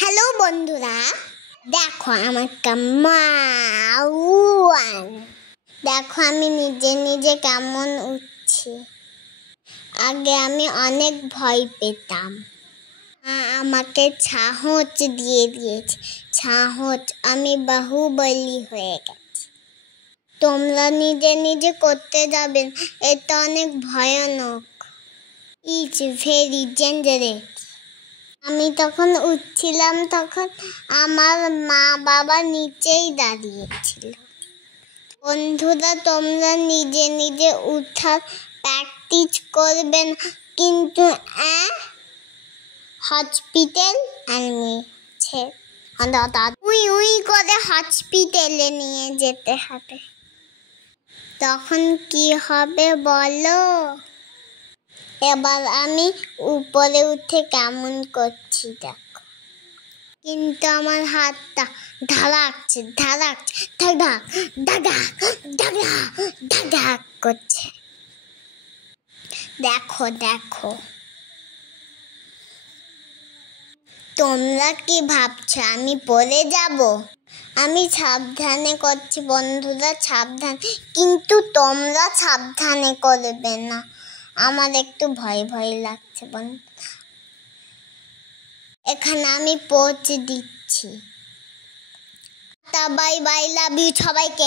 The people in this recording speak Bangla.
হ্যালো বন্ধুরা, দেখো আমার কেমন, দেখো আমি নিজে নিজে কেমন উঠছি। আগে আমি অনেক ভয় পেতাম, আমাকে সাহস দিয়ে দিয়েছে। সাহস, আমি বাহুবলী হয়ে গেছি। তোমরা নিজে নিজে করতে যাবেন, এটা অনেক ভয়ানক। It's very dangerous. আমি তখন উঠছিলাম, তখন আমার মা বাবা নিচেই দাঁড়িয়েছিল। বন্ধুরা, তোমরা নিজে নিজে উঠার প্র্যাকটিস করবেন, কিন্তু হসপিটাল আনছে উই করে হসপিটালে নিয়ে যেতে হবে। তখন কি হবে বলো? এবার আমি উপরে উঠে কেমন করছি দেখো, কিন্তু আমার হাতটা ধারাচ্ছে ধাক ধাক করছে। দেখো দেখো, তোমরা কি ভাবছো আমি পড়ে যাব? আমি সাবধানে করছি বন্ধুরা, সাবধান, কিন্তু তোমরা সাবধানে করবে না। আমার একটু ভয় ভয় লাগছে বন্ধু। এখানে আমি পৌঁছে দিচ্ছি। বাই বাই, লাভ ইউ সবাইকে।